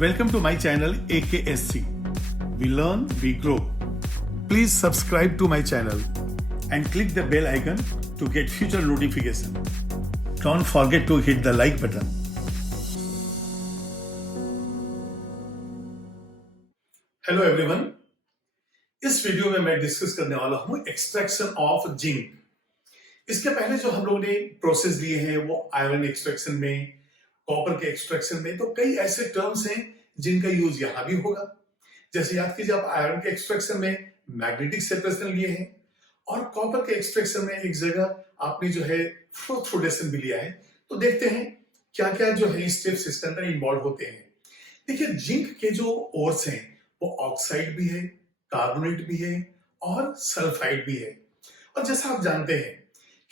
Welcome to my channel AKSC. We learn, we grow. Please subscribe to my channel and click the bell icon to get future notification. Don't forget to hit the like button. Hello everyone, इस video में मैं discuss करने वाला हूं extraction of zinc. इसके पहले जो हम लोगों ने प्रोसेस लिए हैं वो आयरन एक्सट्रैक्शन में, कॉपर के एक्सट्रैक्शन में, तो कई ऐसे टर्म्स हैं जिनका यूज यहां भी होगा। जैसे याद कीजिए, आप आयरन के एक्सट्रैक्शन में मैग्नेटिक सेपरेशन लिए हैं और कॉपर के एक्सट्रैक्शन में एक जगह आपने जो है फ्लोटेशन भी लिया है। तो देखते हैं क्या क्या जो है स्टेप्स इसके अंदर इन्वॉल्व होते हैं। देखिए, जिंक के जो ओर्स हैं वो ऑक्साइड भी है, कार्बोनेट भी है और सल्फाइड भी है। और जैसा आप जानते हैं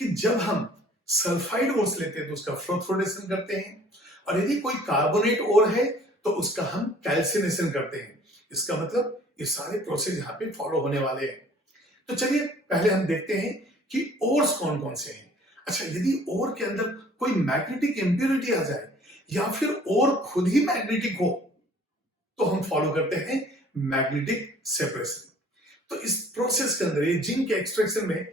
कि जब हम सल्फाइड ओर्स लेते हैं तो उसका फ्लोटेशन करते हैं, और यदि कोई कार्बोनेट ओर है तो उसका हम कैल्सिनेशन करते हैं। इसका मतलब ये सारे प्रोसेस यहाँ पे फॉलो होने वाले हैं। तो चलिए पहले हम देखते हैं कि ओर्स कौन कौन से हैं। अच्छा, यदि ओर के अंदर कोई मैग्नेटिक इंप्योरिटी आ जाए या फिर ओर खुद ही मैग्नेटिक हो तो हम फॉलो करते हैं मैग्नेटिक सेपरेशन। तो इस प्रोसेस के अंदर, ये जिंक के एक्सट्रैक्शन में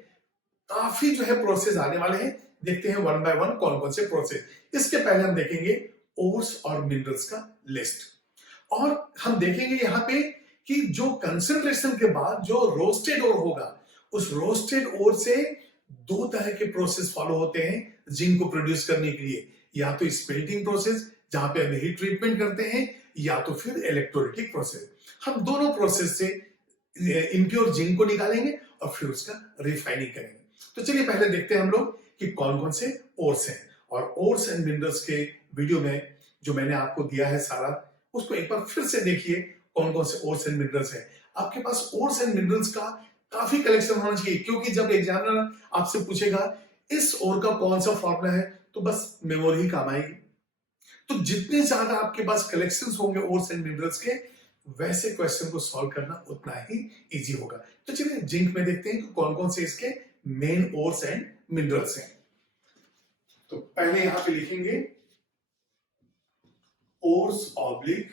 काफी जो है प्रोसेस आने वाले हैं। देखते हैं वन बाय वन कौन कौन से प्रोसेस। इसके पहले हम देखेंगे ओर्स और मिनरल्स का लिस्ट, और हम देखेंगे यहाँ पे कि जो कंसंट्रेशन के बाद जो रोस्टेड ओर होगा, उस रोस्टेड ओर से दो तरह के प्रोसेस फॉलो होते हैं जिंक को प्रोड्यूस करने के लिए। या तो स्मेल्टिंग प्रोसेस जहां पे हम हीट ट्रीटमेंट करते हैं, या तो फिर इलेक्ट्रोलिटिक प्रोसेस। हम दोनों प्रोसेस से इम्प्योर जिंक को निकालेंगे और फिर उसका रिफाइनिंग करेंगे। तो चलिए पहले देखते हैं हम लोग कि कौन कौन से ओर्स हैं। और ओर्स एंड मिनरल्स के वीडियो में जो मैंने आपको दिया है सारा, उसको एक बार फिर से देखिए कौन कौन से ओर्स एंड मिनरल्स हैं। आपके पास ओर्स एंड मिनरल्स का काफी कलेक्शन होना चाहिए, क्योंकि जब एग्जामिनर आपसे पूछेगा इस ओर का कौन सा फॉर्मूला है तो बस मेमोरी ही काम आएगी। तो जितने ज्यादा आपके पास कलेक्शंस होंगे ओर्स एंड मिनरल्स के, वैसे क्वेश्चन को सॉल्व करना उतना ही इजी होगा। तो चलिए जिंक में देखते हैं कि कौन कौन से इसके मेन ओर्स एंड मिनरल्स हैं। तो पहले यहां पे लिखेंगे ओर्स ऑब्लिक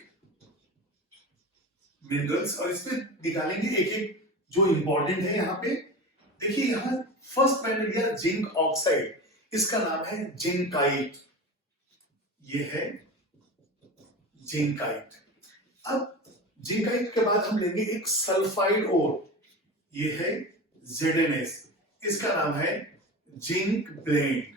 मिनरल्स, और इसमें निकालेंगे एक एक जो इंपॉर्टेंट है। यहां पे देखिए, यहां फर्स्ट मैंने लिया जिंक ऑक्साइड, इसका नाम है जिंकाइट। ये है जिंकाइट। अब जिंकाइट के बाद हम लेंगे एक सल्फाइड ओर, ये है ZnS, इसका नाम है जिंक ब्लेंड।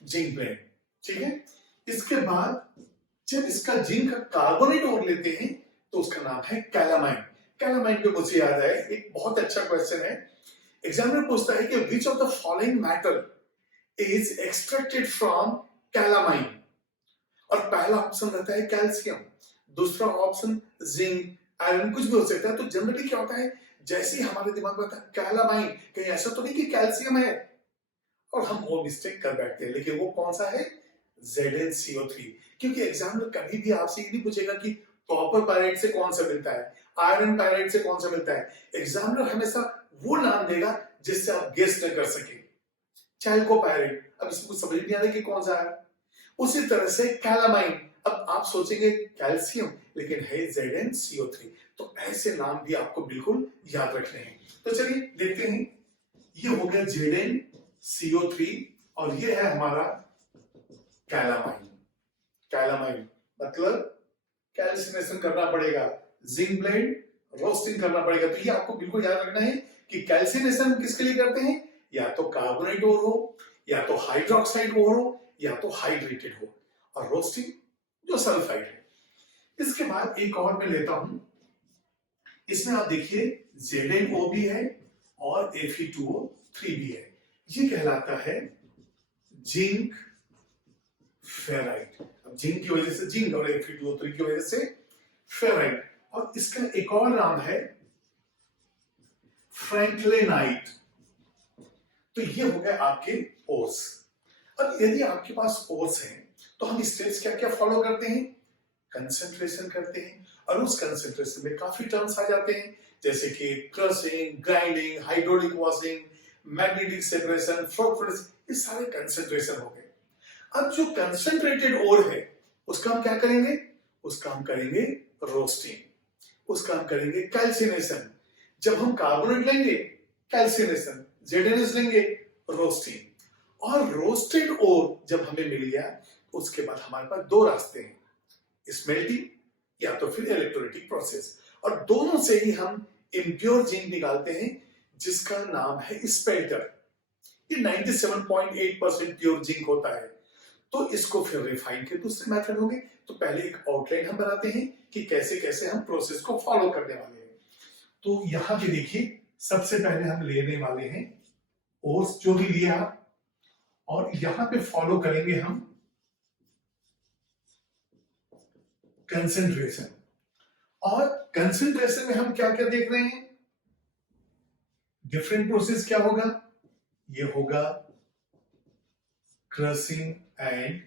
जिंक ब्लेंड, ठीक है। इसके बाद जब इसका जिंक कार्बोनेट ओर लेते हैं तो उसका नाम है कैलामाइन। कैलामाइन पे मुझे याद है एक बहुत अच्छा क्वेश्चन है। एग्जामिनर पूछता है कि विच of the following metal is extracted from calamine, और पहला ऑप्शन रहता है कैल्शियम, दूसरा ऑप्शन जिंक, आयरन, कुछ भी हो सकता है। तो जनरली क्या होता है, जैसे ही हमारे दिमाग में आता है कैलामाइन, कहीं ऐसा तो नहीं कि कैल्शियम है, और हम वो मिस्टेक कर बैठते हैं। लेकिन वो कौन सा है, ZnCO3। क्योंकि एग्जामिनर कभी भी आपसे ये नहीं पूछेगा कि कॉपर पायराइड से कौन सा मिलता है, आयरन पायराइड से कौन सा मिलता है। एग्जामिनर हमेशा वो नाम देगा जिससे आप गेस न कर सके। चैल्को पायराइड, अब इसको समझ नहीं आ रहा कि कौन सा है। उसी तरह से कैलामाइन, अब आप सोचेंगे कैल्शियम, लेकिन है ZnCO3। तो ऐसे नाम भी आपको बिल्कुल याद रखने हैं। तो चलिए देखते हैं, ये हो गया ZnCO3 और ये है हमारा कैलामाइन। कैलामाइन मतलब कैल्सिनेशन करना पड़ेगा, जिंक ब्लेंड रोस्टिंग करना पड़ेगा। तो ये आपको बिल्कुल याद रखना है कि कैल्सिनेशन किसके लिए करते हैं, या तो कार्बोनेट ओर हो, या तो हाइड्रोक्साइड ओर हो, या तो हाइड्रेटेड हो, और रोस्टिंग जो सल्फाइड है। इसके बाद एक और मैं लेता हूं, इसमें आप देखिए ZnO भी है और Fe2O3 भी है। ये कहलाता है जिंक फेराइट। अब जिंक की वजह से जिंक और Fe2O3 की वजह से फेराइट। और इसका एक और नाम है फ्रैंकलिनाइट। तो ये हो गए आपके ओर्स। अब यदि आपके पास ओर्स हैं तो हम स्टेप्स क्या क्या फॉलो करते हैं, कंसंट्रेशन करते हैं, और उस कंसंट्रेशन में काफी टर्म्स आ जाते हैं, जैसे कि crushing, grinding, hydraulic washing, magnetic separation, flotation, ये सारे कंसंट्रेशन हो गए। अब जो कंसंट्रेटेड ओर है उसका हम क्या करेंगे, उसका हम करेंगे रोस्टिंग, उसका हम करेंगे कैल्सिनेशन। जब हम कार्बोनेट लेंगे कैल्सिनेशन, जेडेनिस लेंगे रोस्टिंग। और रोस्टेड ओर जब हमें मिल गया, उसके बाद हमारे पास दो रास्ते हैं, स्मेल्टिंग या तो फिर इलेक्ट्रोलाइटिक प्रोसेस, और दोनों से ही हम इम्प्योर जिंक निकालते हैं जिसका नाम है स्पेल्टर। ये 97.8% प्योर जिंक होता है। तो इसको फिर रिफाइन के दूसरे मेथड होंगे। तो पहले एक आउटलाइन हम बनाते हैं कि कैसे कैसे हम प्रोसेस को फॉलो करने वाले हैं। तो यहां पे देखिए, सबसे पहले हम लेने वाले हैं ओर्स जो भी लिया, और यहां पे फॉलो करेंगे हम कंसेंट्रेशन। और कंसेंट्रेशन में हम क्या क्या देख रहे हैं, डिफरेंट प्रोसेस क्या होगा, ये होगा क्रशिंग एंड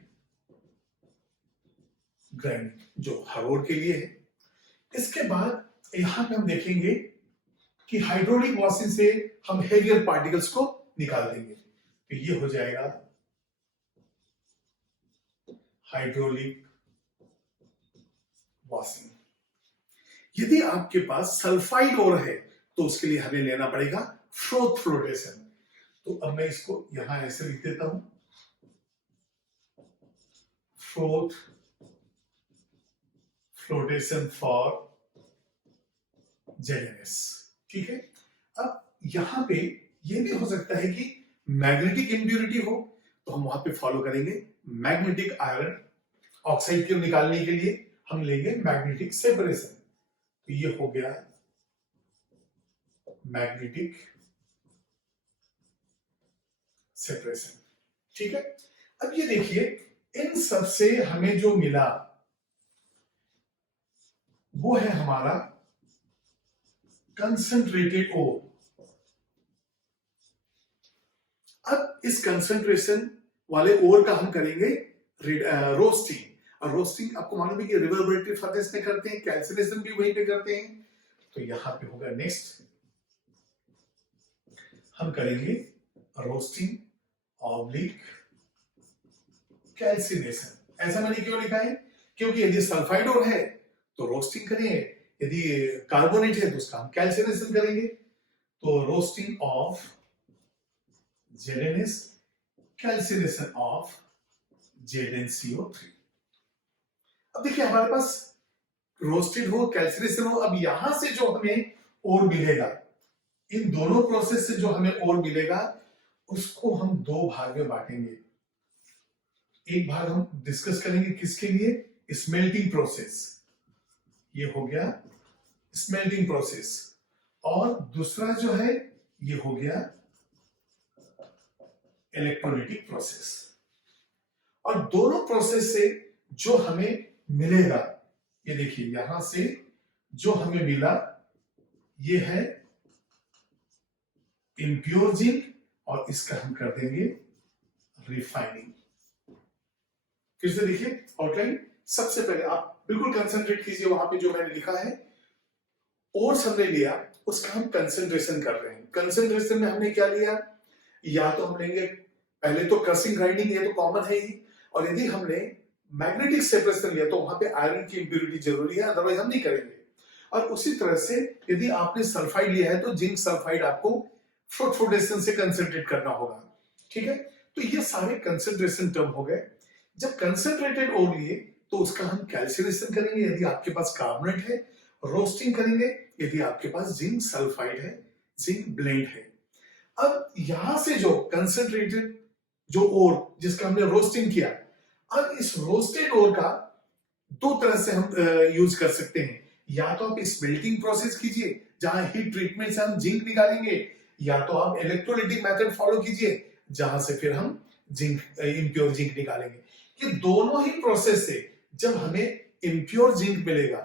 ग्राइंडिंग जो हर ओर के लिए है। इसके बाद यहां पे हम देखेंगे कि हाइड्रोलिक वॉशिंग से हम हेवियर पार्टिकल्स को निकाल देंगे। तो ये हो जाएगा हाइड्रोलिक वॉशिंग। यदि आपके पास सल्फाइड ओर है तो उसके लिए हमें लेना पड़ेगा फ्रोथ फ्लोटेशन। तो अब मैं इसको यहां ऐसे लिख देता हूं, फ्रोथ फ्लोटेशन फॉर जेडेनिस। ठीक है। अब यहां पे ये भी हो सकता है कि मैग्नेटिक इंप्यूरिटी हो, तो हम वहां पे फॉलो करेंगे मैग्नेटिक आयरन ऑक्साइड को निकालने के लिए हम लेंगे मैग्नेटिक सेपरेशन। तो ये हो गया मैग्नेटिक सेपरेशन। ठीक है। अब ये देखिए, इन सब से हमें जो मिला वो है हमारा कंसंट्रेटेड ओर। अब इस कंसंट्रेशन वाले ओर का हम करेंगे रोस्टिंग। और रोस्टिंग आपको मालूम है कि रिवर्बरेटरी फर्नेस में करते हैं, कैल्सिनेशन भी वहीं पे करते हैं। तो यहां पे होगा नेक्स्ट हम करेंगे रोस्टिंग ऑब्लिक कैल्सिनेशन। ऐसा मैंने क्यों लिखा है, क्योंकि यदि सल्फाइड ओर है तो रोस्टिंग करेंगे, यदि कार्बोनेट है तो उसका हम कैल्सिनेशन करेंगे। तो roasting of Z N S, calcination of ZnCO3। अब देखिए, हमारे पास रोस्टेड हो, कैल्सिनेशन हो, अब यहां से जो हमें ओर मिलेगा, इन दोनों प्रोसेस से जो हमें ओर मिलेगा उसको हम दो भाग में बांटेंगे। एक भाग हम डिस्कस करेंगे किसके लिए, स्मेल्टिंग प्रोसेस, ये हो गया स्मेल्टिंग प्रोसेस, और दूसरा जो है ये हो गया इलेक्ट्रोलाइटिक प्रोसेस। और दोनों प्रोसेस से जो हमें मिलेगा, ये देखिए यहां से जो हमें मिला ये है इम्प्योर जिंक, और इसका हम कर देंगे रिफाइनिंग। फिर से देखिए आउटलाइन, सबसे पहले आप बिल्कुल कंसंट्रेट कीजिए वहां पे जो मैंने लिखा है, और हमने लिया उसका हम कंसंट्रेशन कर रहे हैं। कंसंट्रेशन में हमने क्या लिया, या तो हम लेंगे पहले तो क्रशिंग ग्राइंडिंग, ये तो कॉमन है ही, और यदि हमने मैग्नेटिक सेपरेशन लिया तो वहां पे आयरन की इंप्योरिटी जरूरी है, अदरवाइज हम नहीं करेंगे। और उसी तरह से यदि आपने सल्फाइड लिया है तो जिंक सल्फाइड आपको फ्रूट फ्लोटेशन से कंसंट्रेट करना होगा। ठीक है। तो ये सारे कंसंट्रेशन टर्म हो गए। जब कंसंट्रेटेड ओर लिए तो उसका हम कैल्सिनेशन करेंगे यदि आपके पास कार्बोनेट है, रोस्टिंग करेंगे यदि आपके पास जिंक सल्फाइड है, जिंक ब्लेंड है। अब यहां से जो कंसंट्रेटेड जो ओर जिसका हमने रोस्टिंग किया, अब इस रोस्टेड ओर का दो तरह से हम यूज कर सकते हैं। या तो आप स्मेल्टिंग प्रोसेस कीजिए जहां हीट ट्रीटमेंट से हम जिंक निकालेंगे, या तो आप इलेक्ट्रोलाइटिक मेथड फॉलो कीजिए जहां से फिर हम जिंक इम्प्योर जिंक निकालेंगे। ये दोनों ही प्रोसेस से जब हमें इम्प्योर जिंक मिलेगा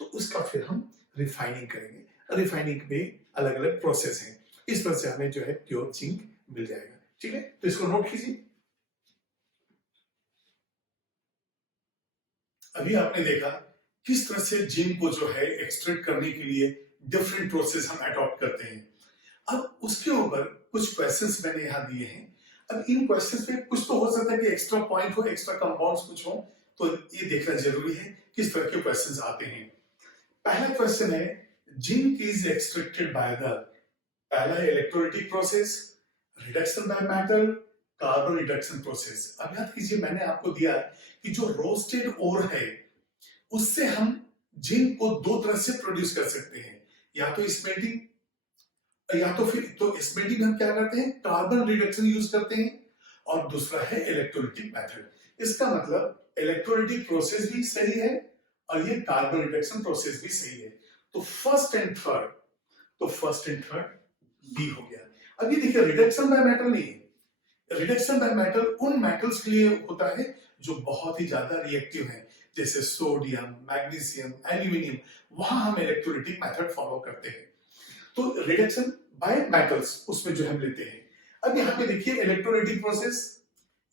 तो उसका फिर हम रिफाइनिंग करेंगे। रिफाइनिंग में अलग अलग प्रोसेस है, इस तरह से हमें जो है प्योर जिंक मिल जाएगा। ठीक है, तो इसको नोट कीजिए। अभी आपने देखा किस तरह से जिंक को जो है एक्सट्रैक्ट करने के लिए डिफरेंट प्रोसेस हम अडॉप्ट करते हैं। अब उसके ऊपर कुछ क्वेश्चंस मैंने यहां दिए हैं। अब इन क्वेश्चंस में कुछ तो हो सकता है कि एक्स्ट्रा पॉइंट हो, एक्स्ट्रा कंपाउंड्स कुछ हो, तो ये देखना जरूरी है किस तरह के क्वेश्चंस आते हैं। पहला क्वेश्चन है, zinc is extracted by the, पहला है electrolytic process, reduction by metal, carbon reduction process. अब याद कीजिए मैंने आपको दिया कि जो रोस्टेड ओर है उससे हम जिंक को दो तरह से प्रोड्यूस कर सकते हैं, या तो स्मेल्टिंग, या तो फिर तो स्मेल्टिंग हम क्या करते हैं, कार्बन रिडक्शन यूज करते हैं, और दूसरा है इलेक्ट्रोलाइटिक मेथड। इसका मतलब इलेक्ट्रोलाइटिक प्रोसेस भी सही है और ये कार्बन रिडक्शन प्रोसेस भी सही है। तो फर्स्ट एंड थर्ड, बी हो गया। अब ये देखिए रिडक्शन बाय मेटल नहीं है, रिडक्शन बाय मेटल उन मेटल्स के लिए होता है जो बहुत ही ज्यादा रिएक्टिव हैं, जैसे सोडियम, मैग्नीशियम, एल्यूमिनियम, वहां हम इलेक्ट्रोलाइटिक मेथड फॉलो करते हैं। तो रिडक्शन बाय मेटल्स उसमें जो हम लेते हैं। अब यहाँ पे देखिए इलेक्ट्रोलाइटिक प्रोसेस,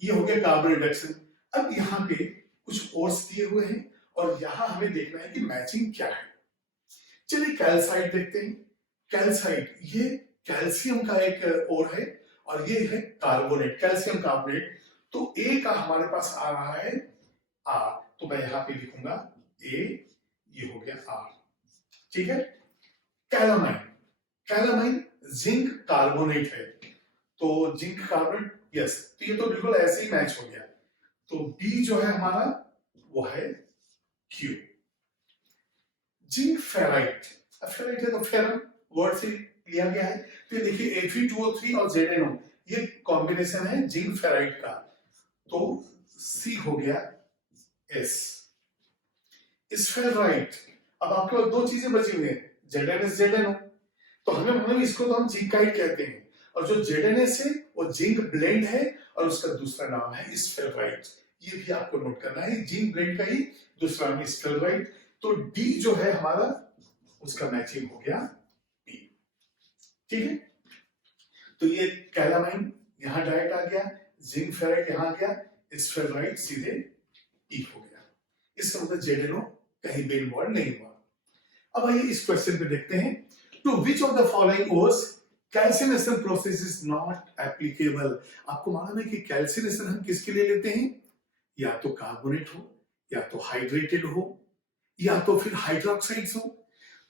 ये हो गया कार्बन रिडक्शन। अब यहाँ पे कुछ ओर्स दिए हुए हैं और यहाँ हमें देखना है कि मैचिंग क्या है। चलिए कैल्साइट देखते हैं। कैल्साइट ये कैल्शियम का एक ओर है और ये है कार्बोनेट, कैल्शियम कार्बोनेट। तो ए का हमारे पास आ रहा है आर, तो मैं यहां पे लिखूंगा ए, ये हो गया आर, ठीक है। कैलामाइन, कैलामाइन जिंक कार्बोनेट है, तो जिंक कार्बोनेट, यस, तो ये तो बिल्कुल ऐसे ही मैच हो गया। तो बी जो है हमारा वो है क्यू। जिंक फेराइट, फेराइट है तो फेरम वर्ड से लिया गया है। तो ये देखिए Fe2O3 और ZnO ये कॉम्बिनेशन है जिंक फेराइट का, तो सी हो गया एस। स्फेराइट, अब आपके पास दो चीजें बची हुई हैं, ZnS ZnO, तो हमें मतलब इसको तो हम जिंकाइट कहते हैं, और जो ZnS है वो जिंक ब्लेंड है और उसका दूसरा नाम है स्फेराइट। ये भी आपको नोट करना है, जिंक ब्लेंड का ही दूसरा नाम स्फेराइट। तो डी जो है हमारा उसका मैचिंग हो गया बी, ठीक है। तो ये कैलामाइन यहां डायरेक्ट आ गया, जिंक फेराइट यहां आ गया, स्फेराइट सीधे ई हो गया। इसका मतलब ZnO कहीं भी इन्वॉल्व नहीं हुआ। अब आइए इस क्वेश्चन पे देखते हैं, to which of the following ores calcination process is not applicable. आपको मालूम है कि कैल्सिनेशन हम किसके लिए लेते हैं, या तो कार्बोनेट हो, या तो हाइड्रेटेड हो, या तो फिर हाइड्रोक्साइड्स हो।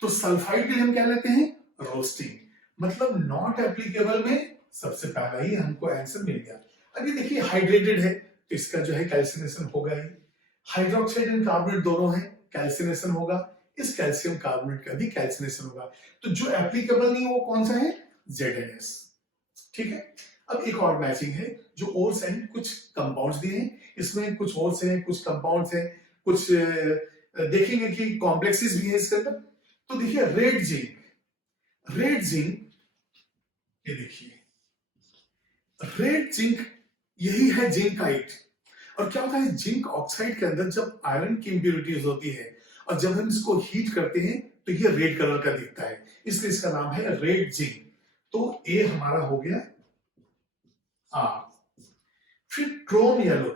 तो सल्फाइड के लिए हम क्या लेते हैं, रोस्टिंग। मतलब नॉट एप्लीकेबल में सबसे पहला ही हमको आंसर मिल गया। अब ये देखिए हाइड्रेटेड है तो इसका जो है कैल्सिनेशन होगा ही, हाइड्रोक्साइड एंड कार्बोनेट दोनों है, कैल्सिनेशन होगा, इस कैल्शियम कार्बोनेट का भी कैल्सिनेशन होगा। तो जो एप्लीकेबल नहीं है वो कौन सा है, ZnS, ठीक है। अब एक और मैचिंग है, जो ओर्स एंड कुछ कंपाउंड्स दिए हैं, इसमें कुछ ओर्स हैं, कुछ कंपाउंड्स हैं, कुछ देखेंगे कि कॉम्प्लेक्सेस भी है इसके अंदर। तो देखिए रेड जिंक, रेड जिंक, ये देखिए रेड जिंक यही है जिंकाइट। और क्या होता है जिंक ऑक्साइड के अंदर जब आयरन की इंप्योरिटीज होती है और जब हम इसको हीट करते हैं तो ये रेड कलर का दिखता है, इसलिए इसका नाम है रेड जिंक। तो ए हमारा हो गया आर। फिर क्रोम येलो,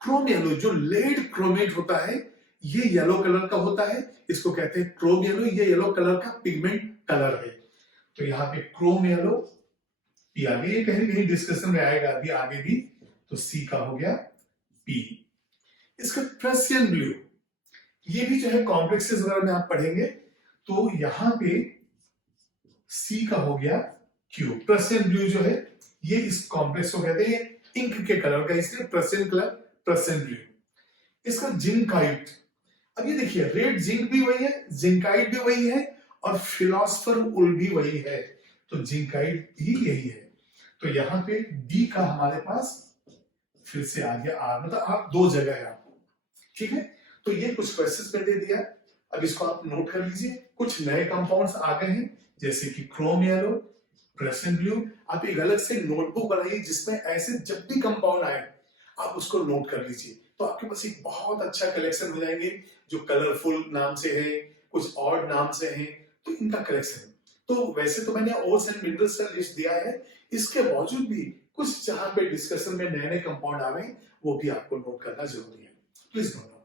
क्रोम येलो जो लेड क्रोमेट होता है ये येलो कलर का होता है, इसको कहते हैं क्रोम येलो, ये येलो कलर का पिगमेंट कलर है। तो यहाँ पे क्रोम येलो पी आ गया, ये कहीं कहीं डिस्कशन में आएगा अभी आगे भी। तो सी का हो गया पी। इसका प्रशियन ब्लू, ये भी जो है कॉम्प्लेक्सेस वगैरह में आप पढ़ेंगे, तो यहां पे सी का हो गया क्यू। प्रशियन ब्लू जो है ये इस कॉम्प्लेक्स को कहते हैं, इंक के कलर का, इसलिए प्रशियन कलर, प्रशियन ब्लू। इसका जिंकाइट, अब ये देखिए रेड जिंक भी वही है, जिंकाइट भी वही है, और फिलोसफर उल भी वही है, तो जिंकाइट भी यही है। तो यहाँ पे डी का हमारे पास फिर से आ गया आर, मतलब आप दो जगह है आपको, ठीक है। तो ये कुछ क्वेश्चंस में दे दिया, अब इसको आप नोट कर लीजिए। कुछ नए कंपाउंड्स आ गए हैं जैसे कि क्रोम येलो, प्रशियन ब्लू। आप एक अलग से नोटबुक बनाइए जिसमें ऐसे जब भी कंपाउंड आए आप उसको नोट कर लीजिए, तो आपके पास एक बहुत अच्छा कलेक्शन हो जाएंगे, जो कलरफुल नाम से है, कुछ ऑड नाम से है, तो इनका कलेक्शन। तो वैसे तो मैंने ओर्स एंड मिनरल्स का लिस्ट दिया है, इसके बावजूद भी कुछ जहां पे डिस्कशन में नए नए कंपाउंड आ रहे हैं वो भी आपको नोट करना जरूरी है, प्लीज नोट।